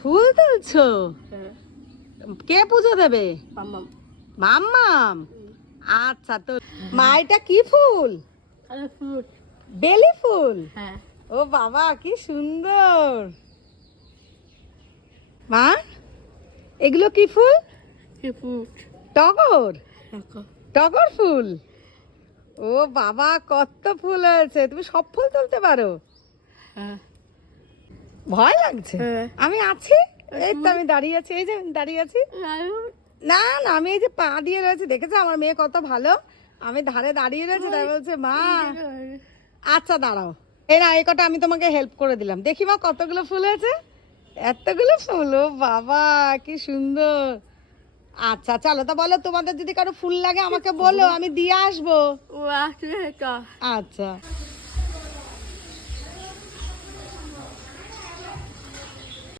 ফুল তুলছো? হ্যাঁ। কে পুজো দেবে? মাম্মাম। মাম্মাম। আচ্ছা, তো মা এটা কি ফুল? আরে ফুট। বেলি ফুল? হ্যাঁ। ও বাবা, কি সুন্দর। মা, এগুলো কি ফুল? কি ফুট। টগর? দেখো। টগর ফুল? ও বাবা, কত ফুল হয়েছে, তুমি সব ফুল তুলতে পারো? হ্যাঁ। ভয় লাগছে? হ্যাঁ। আমি আছি, এই তো আমি দাঁড়িয়ে আছি, এই যে আমি দাঁড়িয়ে আছি। না না, আমি এই যে পা দিয়ে রয়েছে, দেখেছো আমার মেয়ে কত ভালো, আমি ধারে দাঁড়িয়ে রয়েছে, তাই বলছে মা। আচ্ছা দাঁড়াও, এই না, এই কটা আমি তোমাকে হেল্প করে দিলাম। দেখি মা কতগুলো ফুল হয়েছে। এতগুলো ফুল, ও বাবা কি সুন্দর। আচ্ছা চলো, তা বলো, তোমাদের যদি কারো ফুল লাগে আমাকে বলো, আমি দিয়ে আসবো। ও আসলে এটা। আচ্ছা।